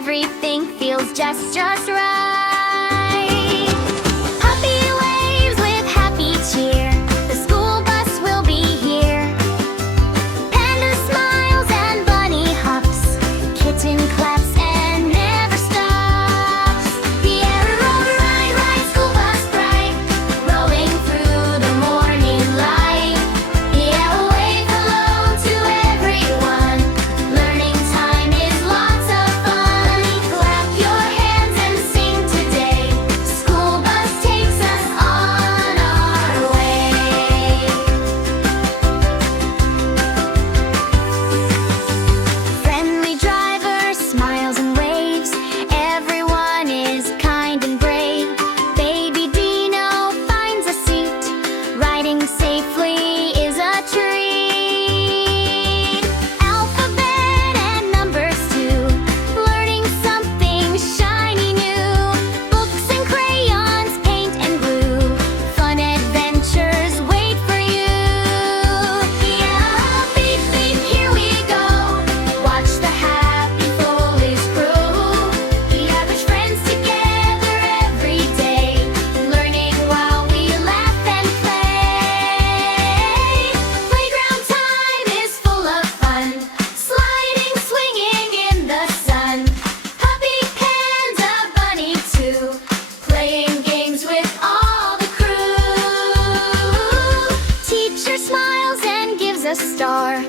everything feels just right. Puppy waves with happy cheer, the school bus will be here. Panda smiles and bunny hops, kitten claps and never stops. The arrow ride, ride, school bus bright, rolling through the morning light. Yeah, wave hello to everyone, learning time is lots of fun. Clap your hands and sing today, school bus takes us on our way. Friendly driver smiles and waves, everyone is kind and brave. Baby Dino finds a seat, riding safely is a treat. Alphabet and numbers too, learning something shiny new. Books and crayons, paint and glue, fun adventures wait for you. Yeah, beep beep, here we go, watch the happy Foley's crew. The average friends together every day, learning while we laugh and play. Playground time is full of fun, sliding, swinging in the sun. Puppy, panda, bunny too, playing games with all the crew. Teacher smiles and gives a star,